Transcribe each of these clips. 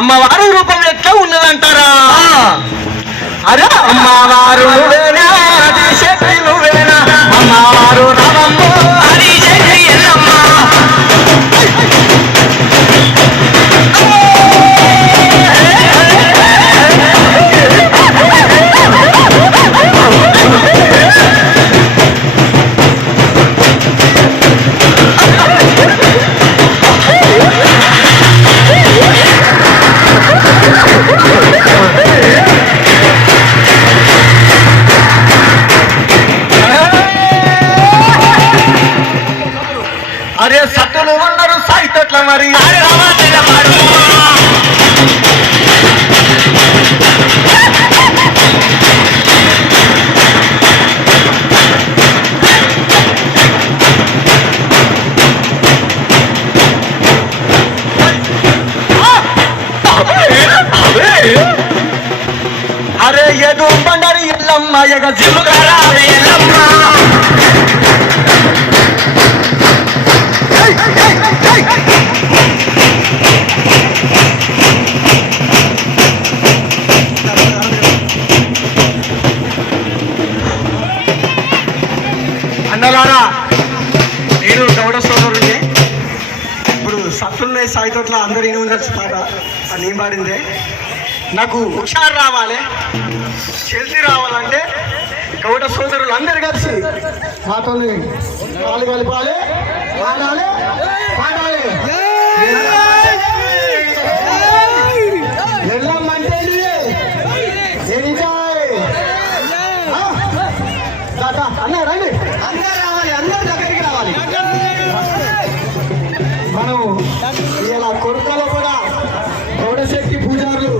అమ్మవారి రూపం ఎట్లా ఉన్నదంటారా? అరే అమ్మవారు నువ్వేనా, ఆదిశక్తి నువ్వేనా, అమ్మవారు రామమ్మ ఆదిశక్తి ఎల్లమ్మ. అరే సత్తులు ఉన్నారు సాయితట్ల మరి అరే ఏదో బండారి ఎల్లమ్మ ఎగ జిల్లుగారా ఎల్లమ్మ. అన్నలారా, నేను గౌడ సోదరుడిని. ఇప్పుడు సత్తులున్నాయి సాయితోట్ల అందరు ఇని ఉండొచ్చు పాట నేను పాడిందే. నాకు హుషారు రావాలి, చెల్లి రావాలంటే గౌడ సోదరులు అందరు కలిసి మాతో కాలు కలిపాలి, పాడాలి పాడాలి. వెళ్ళమ్మంటే అన్న రండి, అందరు రావాలి, అందరు దగ్గరికి రావాలి. మనం ఇలా కొడుకలో కూడా గౌడశక్తి పూజారులు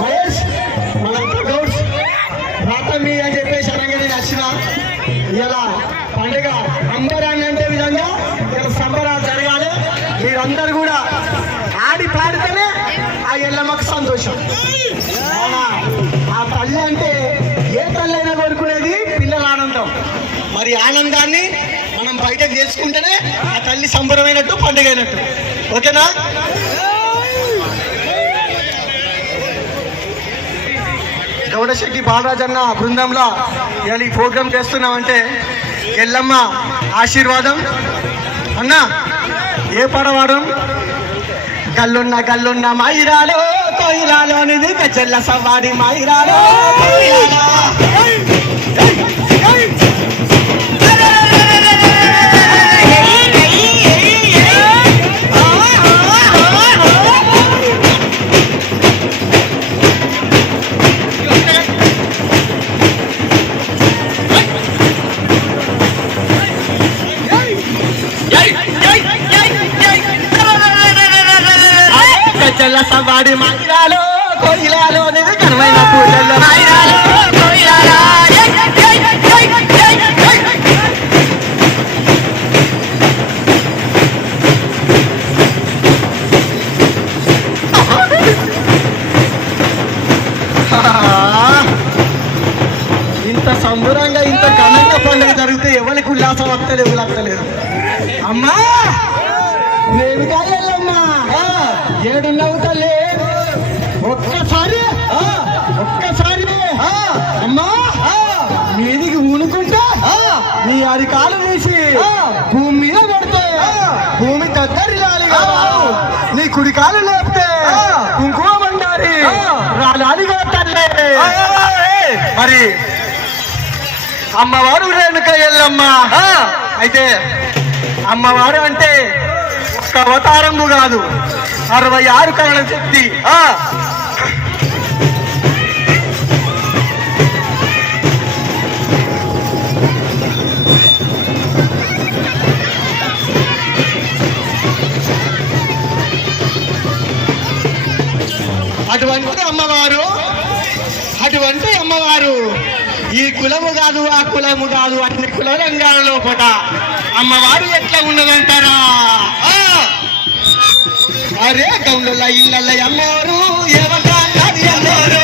మహేష్ మనంతా గౌడ్స్ రాతమి అని చెప్పేసి అనగానే నచ్చిన ఇలా పండుగ అంబరాన్ని అంటే విధంగా ఇలా సంబరాలు జరగాలి. మీరందరూ కూడా ఆడి పాడితేనే ఆ ఎల్లమ్మకు సంతోషం. ఆ తల్లి అంటే ఏ తల్లి అయినా కోరుకునేది పిల్లల ఆనందం. మరి ఆనందాన్ని మనం బయటకు చేసుకుంటేనే ఆ తల్లి సంబరమైనట్టు, పండుగ అయినట్టు. ఓకేనా? గౌడశెట్టి బాలరాజన్న బృందంలో ఇవాళ ఈ ప్రోగ్రాం చేస్తున్నామంటే ఎల్లమ్మ ఆశీర్వాదం. అన్నా ఏ పడవాడం? గల్లున్న గల్లున్న మైరాలో కోయిలాలో నిధి చెల్ల సవాడి మైరాలో చెల్ల సవాడి మైరాలో కోయిలాలో నిధి కనుమైన పూజల్లో మైరాలో కోయిలాలో. ఇంత సంబరంగా ఇంత ఘనంగా పండుగ జరిగితే ఎవరికి ఉల్లాసం వస్తలేదు, వస్తలేదు. అమ్మా రేణుకా ఎల్లమ్మా ఏడున్నావు తల్లి? ఒక్కసారి ఒక్కసారి అమ్మా మీదికి ఊనుకుంటా నీ అరికాలు వేసి భూమి మీద పెడితే భూమి దగ్గరిలాలి. నీ కుడికాలు లేపితే కుంకుమ బండారి రాలాలిగా తల్లి. మరి అమ్మవారు రేణుక ఎల్లమ్మ అయితే అమ్మవారు అంటే ఒక్క అవతారము కాదు, 66 కళల శక్తి. అటువంటి అమ్మవారు ఈ కులము కాదు, ఆ కులము కాదు, అన్ని కుల రంగాల లోపల అమ్మవారు ఎట్లా ఉన్నదంటారా? అరే గౌళ్ళ ఇళ్ళ అమ్మవారు ఏమన్నా అమ్మవారు.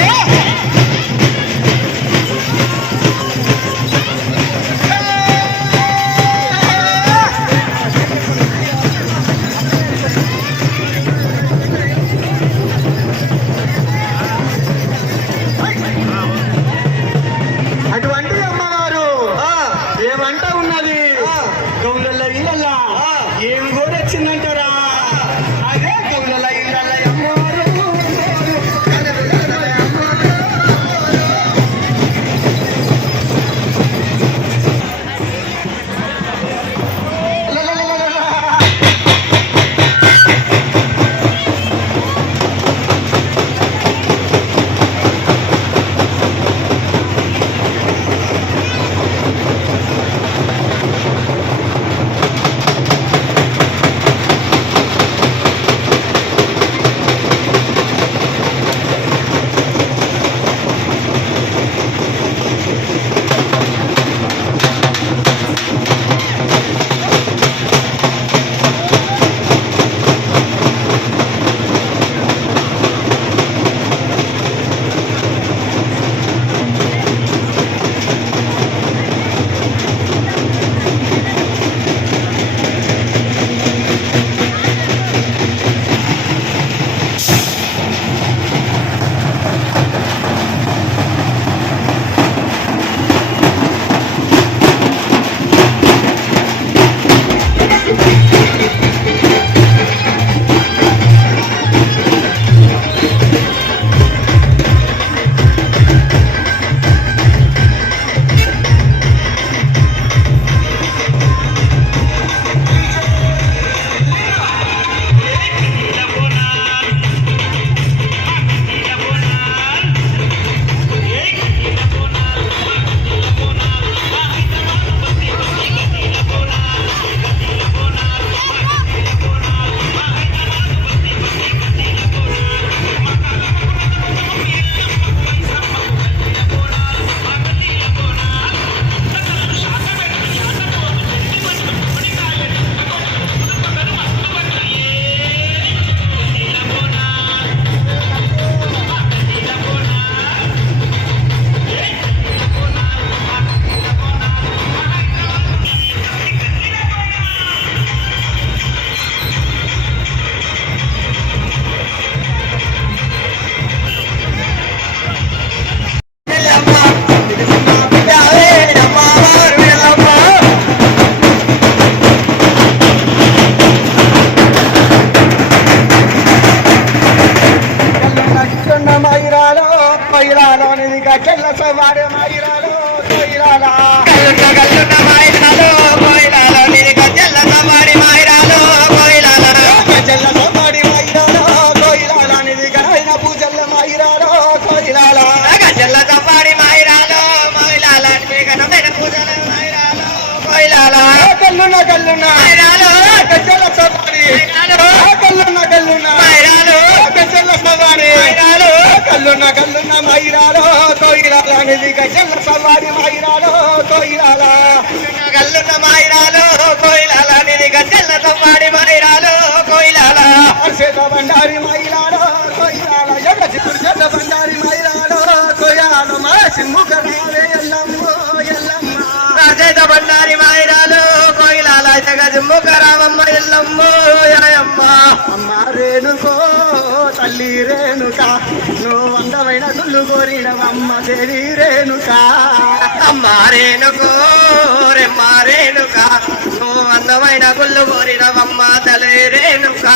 కోయిలాలోనిది గజ్జల సవారి మైరాలో కోయిలాలా గల్లున్న మైరాలో కోయిలాలోనిది గజ్జల సవారి మైరాలో కోయిలాలా గజ్జల సవారి మైరాలో కోయిలాలోనిది గణైన పూజల మైరాలో కోయిలాలా గజ్జల సవారి మైరాలో కోయిలాలోనిది గణైన పూజల మైరాలో కోయిలాలా గల్లున్న మైరాలో గజ్జల సవారి గల్లున్న మైరాలో గజ్జల సవారి గల్లున్న మైరాలో కోయిలాలోనిది గజ్జల సవారి మైరాలో కోయిలాలా గల్లున్న మైరాలో కోయిలాలోనిది గజ్జల సవారి మైరాలో కోయిలాలా అర్షేత బండారి మైరాలో కోయిలాలా జగజిపుర్షత బండారి మైరాలో కోయాలో మా సింహుకరావే ఎల్లమ్మో ఎల్లమ్మ రాజేత బండారి మైరాలో కోయిలాల జగజముఖరామమ్మ ఎల్లమ్మో యాయమ్మ అమ్మ రేణుకో తల్లి రేణుక నువ్వు అందమైన గుళ్ళు కోరినవమ్మ దేవి రేణుక అమ్మ రేణుకో రెమ్మ రేణుక నువ్వు అందమైన గుళ్ళు కోరినవమ్మ తలే రేణుక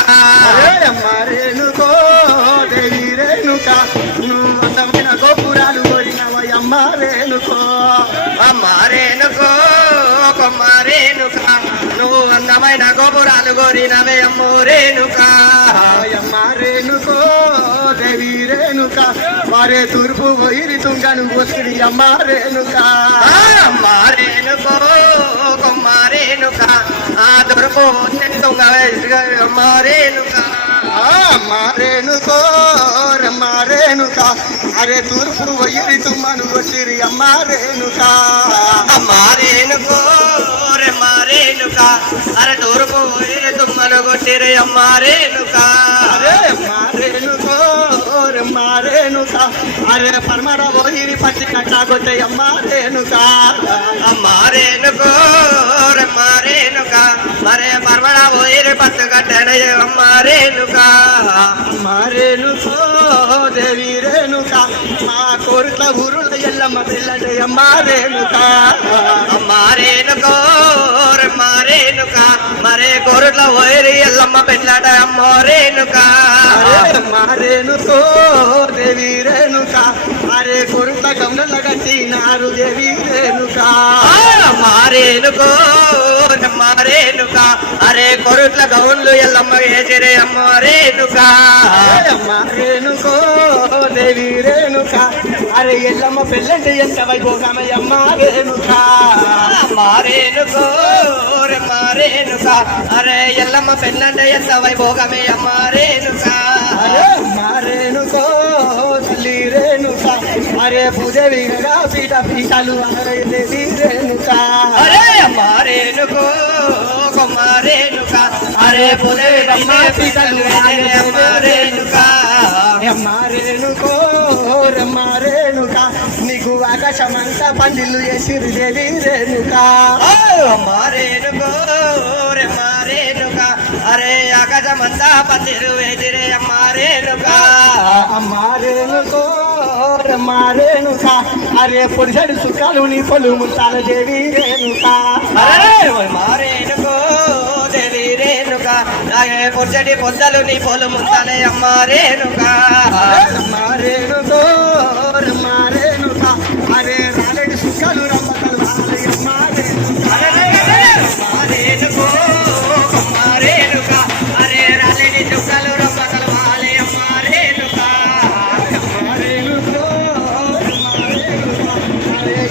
అమ్మ రేణుకో దేవి రేణుక నువ్వు అందమైన గోపురాలు కోరినవయ్యమ్మ రేణుకో అమ్మ రేణుకో కొమ్మ రేణుక నువ్వు అందమైన గోపురాలు కోరినవే అమ్మో రేణుక అమ్మ రేణుకో దేవి రేణుక వారే తూర్పు వైరి తుంగను వస్తుంది అమ్మ రేణుక అమ్మ రేణుకో కొమ్మ రేణుక ఆ దొరకు తుంగ అమ్మ రేణుక అమ్మ రేణుకో రమ్మ రేణుక అరే తూర్పు వైరి తుమ్మను వసిరి అమ్మ రేణుక అమ్మ రేణుకో రెమ్మ రేణుక అరే తూర్పు తుమ్మలు కొట్టిరి అమ్మ రేణుక అరే అమ్మ రేణుకో రమ్మ రేణుక అరే పరమడ వైరి పచ్చి కట్టాగొట్టే అమ్మ రేణుక అమ్మ రేణుకో రెమ్మ రేణుక అరే పర్వడ పోయిరి పట్టు కట్టెన అమ్మ రేణుక అమ్మ రేణుకో దేవి రేణుక మా కోరిట్ల ఊరుల ఎల్లమ్మ పిల్లడే అమ్మ రేణుక అమ్మ రేణుకో రెమ్మ రేణుక మరే కోరుట్ల పోయిరి ఎల్లమ్మ పెళ్ళాడ అమ్మ రేణుక అమ్మ రేణుకో దేవి రేణుక అరే కోరిట్ల గమనల గట్టినారు దేవి రేణుక అమ్మ రేణుకో రెమ్మ రేణుక అరే కొరుట్ల గౌన్లు ఎల్లమ్మ వేసిరే అమ్మ రేణుక అమ్మ రేణుకో దేవి రేణుక అరే ఎల్లమ్మ పెళ్ళంటే ఎంత వైభోగమయ్య అమ్మ రేణుక అమ్మ రేణుకో రెమ్మ రేణుక అరే ఎల్లమ్మ పెళ్ళంటే ఎంత వైభోగమే అమ్మ రేణుక అరే అమ్మ రేణుకో తల్లి రేణుక అరే పూజ వీరగా పీట పీటలు అరే దేవి రేణుక అరే అమ్మ రేణుకో కొమ్మ రేణుక అరే పునే రమ్మ పీటలు అమ్మ రేణుక అమ్మ రేణుకో రమ్మ రేణుక నీకు ఆకాశమంతా పందిళ్ళు వేసిరు దేవి రేణుక అమ్మ రేణుకో రెమ్మ రేణుక అరే ఆకాశమంతా పందిరు వేదిరే అమ్మ రేణుక అమ్మ రేణుకో రమ్మ రేణుక అరే పొడిసడి సుఖాలు నీ పొలు ముట్టాల దేవి రేణుక అరే అమ్మ రేణుకో దేవి రేణుక నాగే పొచ్చడి పొద్దలు నీ పొలు ముంతాలే అమ్మ రేణుక రమ్మ రేణుకో రమ్మ రేణుక అరే రాలేడి సుఖాలు రమ్మకలు అమ్మ రేణుకో అమ్మ రేణుక అరే రాలేని చుక్కలు రమ్మకలు వాలే అమ్మ రేణుక రేణుకో రమ్మ రేణుక అరే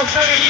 ఒకసారి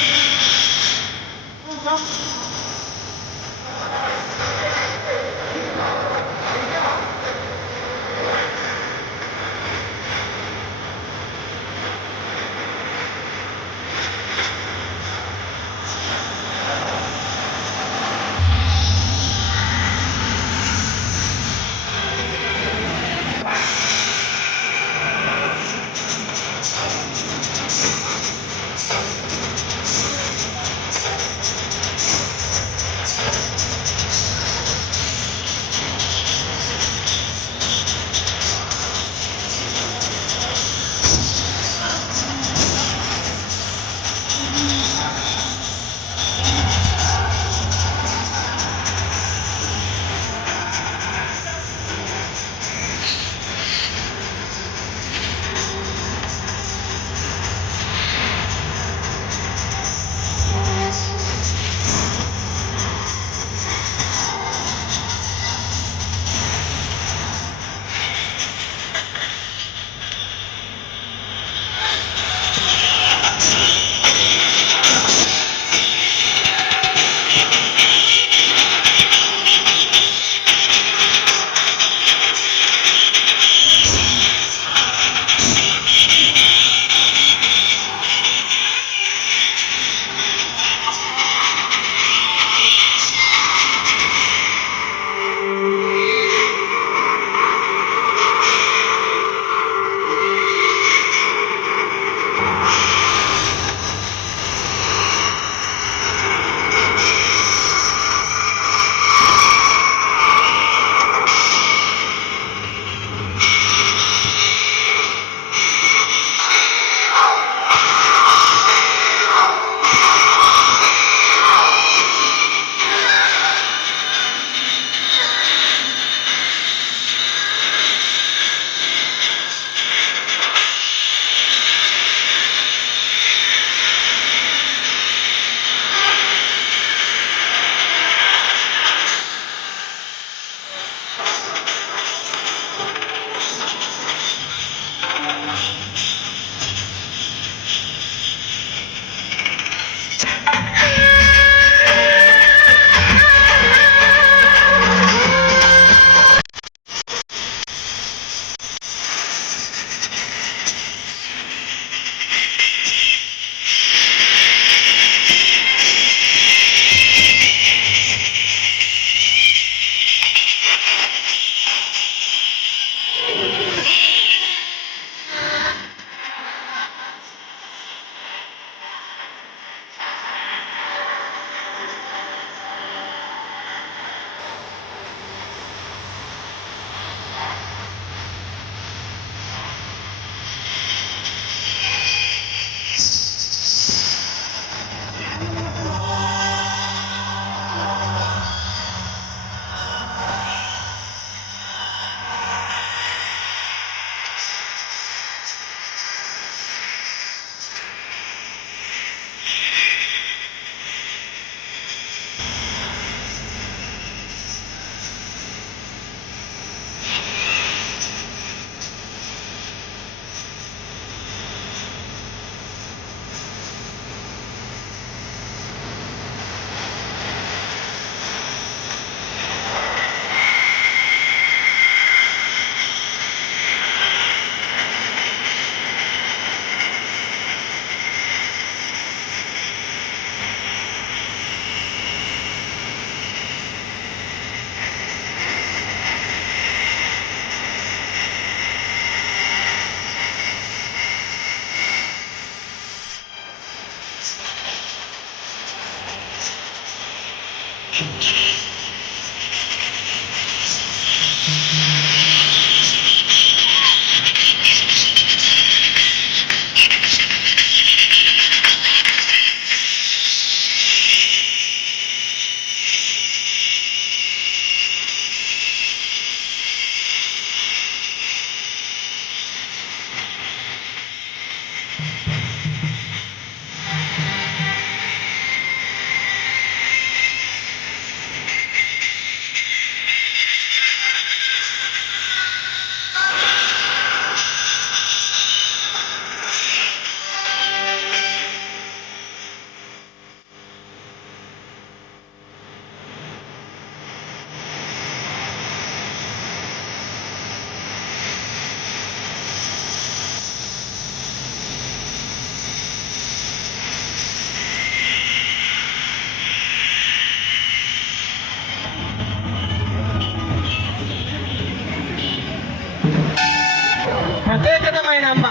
ఆయన అమ్మ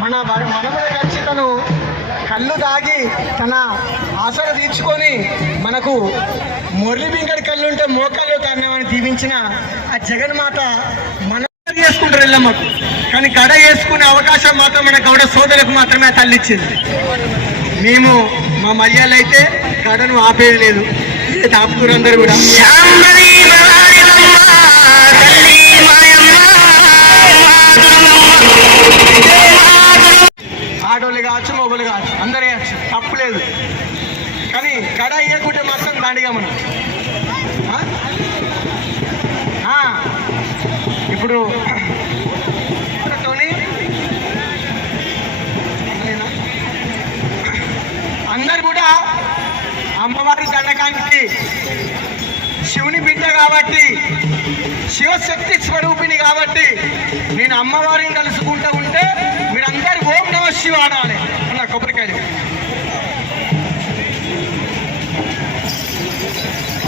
మనముల కలిసి తను కళ్ళు తాగి తన ఆశలు తీర్చుకొని మనకు మురళి బింగడి కళ్ళు ఉంటే మోకాలు తన్నమని దీవించిన ఆ జగన్మాత మన చేసుకుంటారు వెళ్ళమ్మకు, కానీ గడ వేసుకునే అవకాశం మాత్రం మన గౌడ సోదరులకు మాత్రమే తల్లిచ్చింది. మేము మా మర్యాదలు అయితే గడను ఆపేది లేదు, ఆపుతున్నారు అందరూ కూడా. ఆడోళ్ళు కావచ్చు, మొబైల్ కావచ్చు, అందరు వేయచ్చు, తప్పులేదు. కానీ గడ వేయకుంటే మాత్రం దాండిగా మనం ఇప్పుడు అందరు కూడా అమ్మవారి దండకానికి శివుని బిడ్డ కాబట్టి, శివశక్తి స్వరూపిణి కాబట్టి నేను అమ్మవారిని కలుసుకుంటూ ఉంటే మీరందరూ ఓం నమః శివాయ అనాలి అన్న కొబ్బరికాయలు.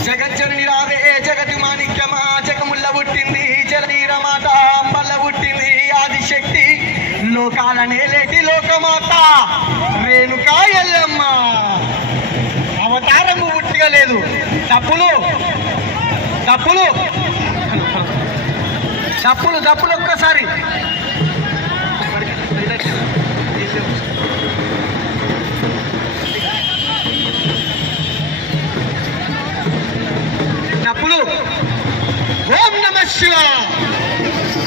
జగజ్జనని రావే జగతి మాణిక్యమా, జగముల్ల పుట్టింది జలనీర మాట, అంబల్ల పుట్టింది ఆదిశక్తి, లోకాల నేలేటి లోకమాత రేణుకా ఎల్లమ్మ. అవతారము పుట్టిగా లేదు. తప్పులు తప్పులు తప్పులు తప్పులు ఒక్కసారి తప్పులు. ఓం నమః శివాయ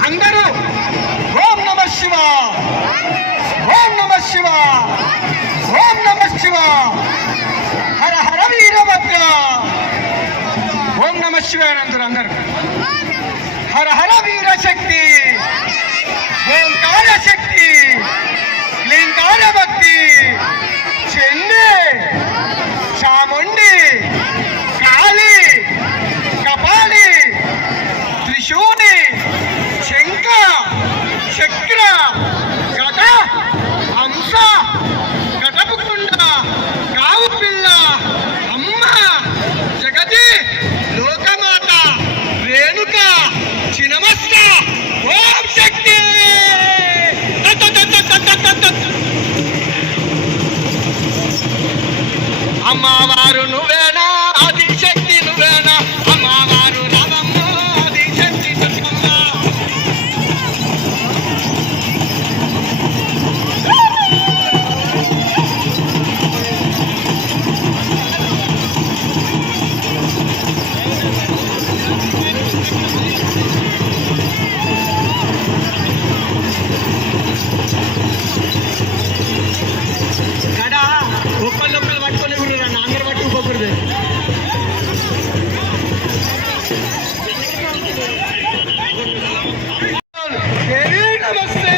అందరూ ఓం నమః శివాయ, ఓం నమః శివాయ, ఓం నమః శివాయ, హర హర వీరభద్ర. ఓం నమః శివాయ అందరూ హర హర వీరశక్తి, ఓంకార శక్తి, లింగార భక్తి, చెండి, చాముండి, కాళి, కపాలి, త్రిశూని, శంఖ, చక్ర, గద, హంస, గటపుకుండ, కావు పిల్ల, అమ్మ, జగతి, లోకమాత, రేణుక, చినమస్త, ఓం శక్తి. అమ్మవారు నువ్వేనా, ఆది శక్తి నువ్వేనా, అమ్మవారు రామమ్మ, ఆది శక్తి దుర్గమ్మ. గడ ఒక్కళ్ళొక్కళ్ళు పట్టుకొని కూడా అందరు పట్టుకోకూడదు. నమస్తే.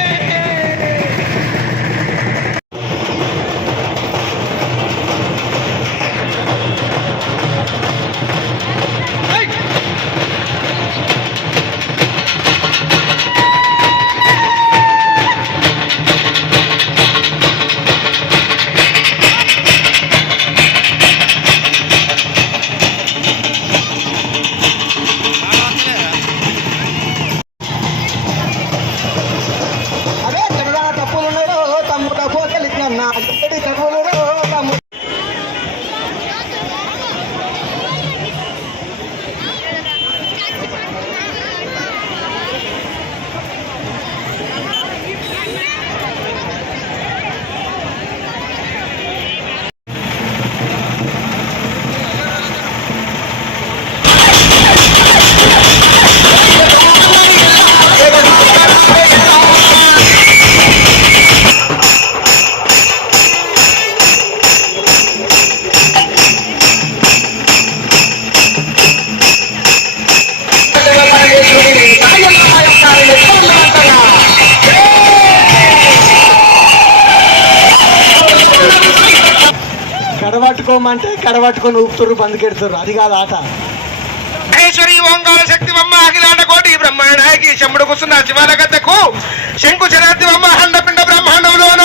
అదే తెలంగాణ తప్పులు ఉన్నారో తమ్ముడు పోతలు ఇట్లా తప్పులు తమ్ముడు. కడబట్టుకోమంటే కడబట్టుకొని ఊపుతుర్రు, బందుకెడుతుర్రు. అది కాదు ఆట. మహేశ్వరి ఓంకార శక్తివమ్మ అఖిలాండ కోటి బ్రహ్మాండానికి శంభుడు కూర్చున్న శివాల గద్దకు శంకు చరాతివమ్మ హండపిండ బ్రహ్మాండంలోన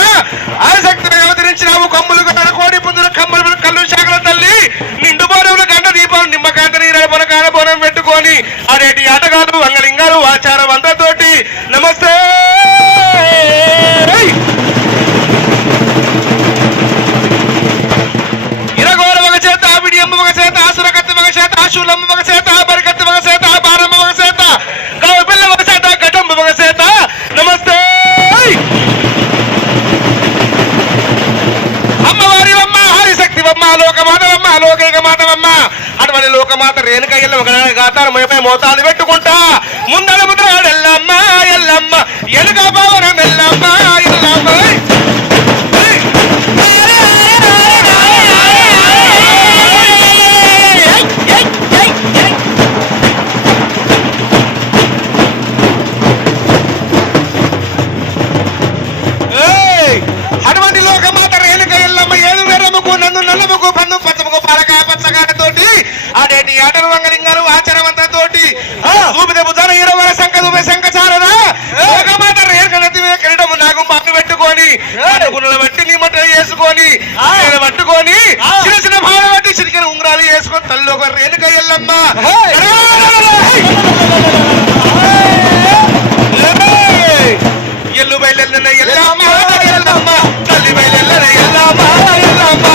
ఆసక్తిని అవతరించినావు. కొమ్ములు కోడి పుంజులు కమ్ములు కళ్ళు శాఖల తల్లి నిండు బోనములు గంట దీపం నిమ్మకాంత నీర పొనకాల బోనం పెట్టుకొని ఆడేటి ఆటగాళ్ళు అంగలింగాలు ఆచారం అంతతోటి నమస్తే లోకమాత రేణుక ఎల్లమ్మ గాతారు మేమే మోతాలు పెట్టుకుంటా ముందర ముద్రాడు ఎల్లమ్మ ఎల్లమ్మ ఎలుక పవనం ఎల్లమ్మ ఎల్లమ్మ అటువంటి లోకమాత రేణుక ఎల్లమ్మ ఏడు వెర్రముకు నందు నల్లముకు పందు పచ్చముకు పలక పచ్చగానతోటి ఆడేటి ఆటలు వంగలింగాలు ఆచరవంతతోటి ఊపితే బుధాన ఇరవై శంఖచారదా లోకమాత రేణుక నదివే కిరీటము నాగు పన్ను పెట్టుకొని గుణుల బట్టి నీ మట్టలు వేసుకొని పట్టుకొని చిన్న చిన్న భావ బట్టి చిరికిన ఉంగరాలు వేసుకొని తల్లి ఒక రేణుక ఎల్లమ్మ ఎల్లు బయలున్న ఎల్లమ్మ ఎల్లమ్మ తల్లి బయలున్న ఎల్లమ్మ ఎల్లమ్మ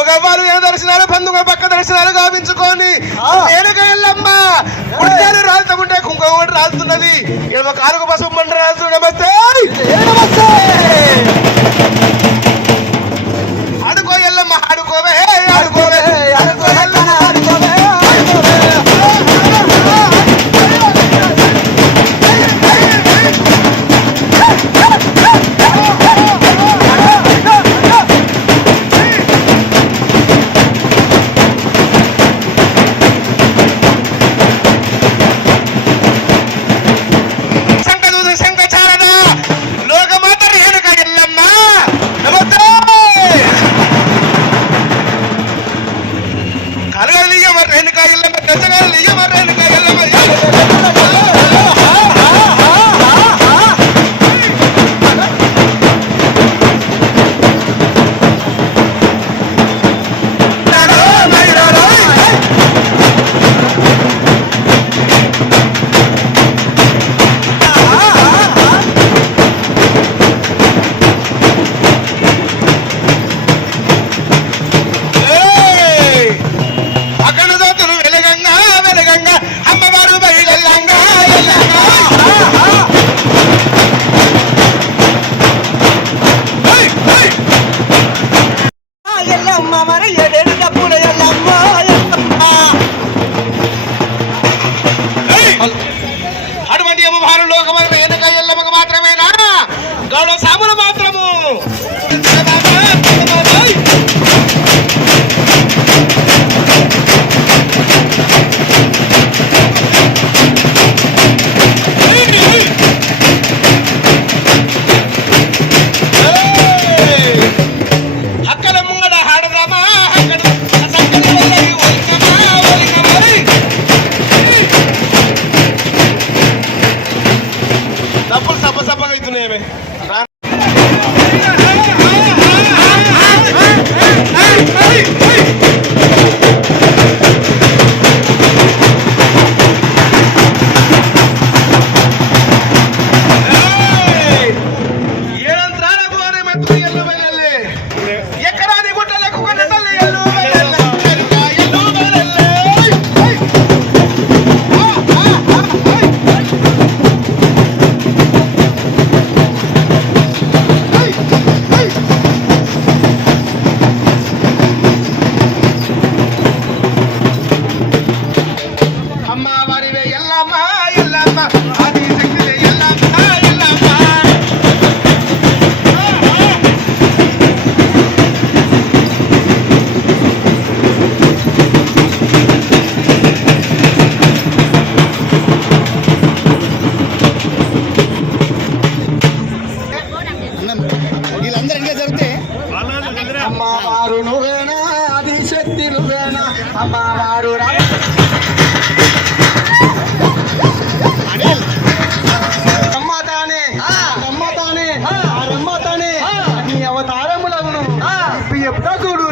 మగవారు ఏ దర్శనాలు బంధువుల పక్క దర్శనాలు గావించుకొని రేణుక ఎల్లమ్మ పుట్టాలు రాలుతుంటే కుంకుమ రాలుతున్నది ఏమో కాలుకు పసుపు మంట రాలుతుంది నమస్తే ఆడుకో ఎల్లమ్మ ఆడుకోవే ఆడుకోవే ఆడుకో ఎల్లమ్మ ఆడుకోవే అటువంటి అమ్మవారు లోకమైన రేణుక ఎల్లమ్మకు మాత్రమేనా గౌడ సాములు మాత్రము అక్కడ ముంగడ ఆడదామా అక్కడ డబ్బులు సప్ప సప్పగా అవుతున్నాయేమే ఎక్కడాని గుట్టలకు అమ్మవారివే ఎల్లమ్మ ఎల్లమ్మ ఆది శక్తివే ఎల్లమ్మ ఎల్లమ్మ వీళ్ళందరూ ఇంకా జరిగితే అమ్మవారు నువ్వేనా ఆది శక్తి నువ్వేనా అమ్మవారు రమ్మతానే నీ అవతారములను చెప్తా చూడు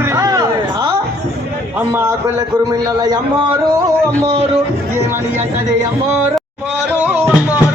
అమ్మ కొల్ల కురుమిళ్ళ అమ్మోరు అమ్మోరు ఏమని అంటది అమ్మోరు అమ్మోరు అమ్మోరు